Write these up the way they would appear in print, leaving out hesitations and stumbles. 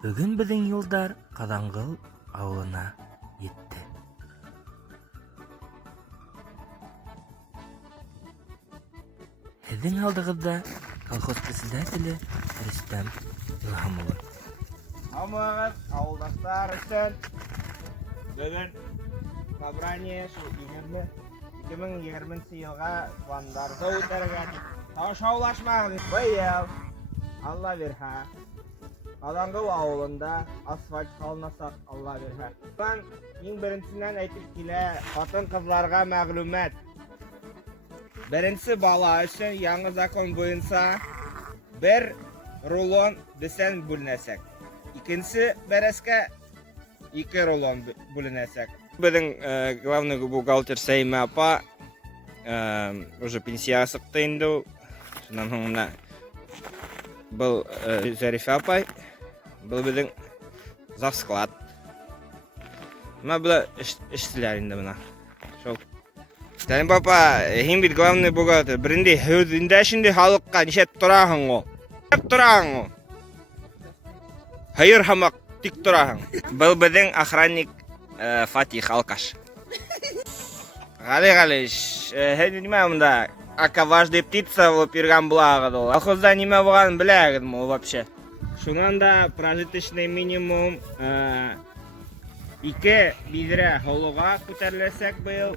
Бүгін біздің юлдар Қазанғыл ауылына етті. Сіздің алдығызда колхоз председателі Рүстем Илхамұлы. Амағыз, ауылдастар үшін бүгін собрание 2020 жылға пландарды өтірген. Шаулашмағыз. Бейел, Алла берха. Қазанғыл ауылында асфальт салынасақ, Алла берха. Мен ең біріншісінен айтып келе, қатын қызларға мәғлумет. Бірінші бала үшін яңы закон бойынша бір рулон бісен бөлінесек. Икенші бәреске 2 рулон бөлінесек. Біздің главный бухгалтер Сейма апа уже пенсия сықты енді. Шынан соңында бұл Зарифа апай, бұл біздің завсклад. Мына бұл іштілер енді бұна. Тәлім папа, ең бит главный бухгалтер. Бірінде сөзінде ішінде халыққа нешет тұрағың о? Тек тұрағың о? Хайыр хамақ тек тұрағың. Бұл біздің охранник Фатих Алкаш. Ғали, хәді неме мұнда? Ака важды птица в пергам благодол. Алхозда неме болғанын біләгідім ол вообще. Шунан да прожиточный минимум 2 бидірі холуға көтерлесек бұл.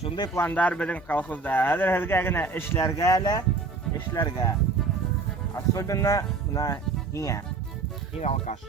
Шундай пландар біздің колхозда. Әдір гіне ішлерге. Особенно мына ең алкаш.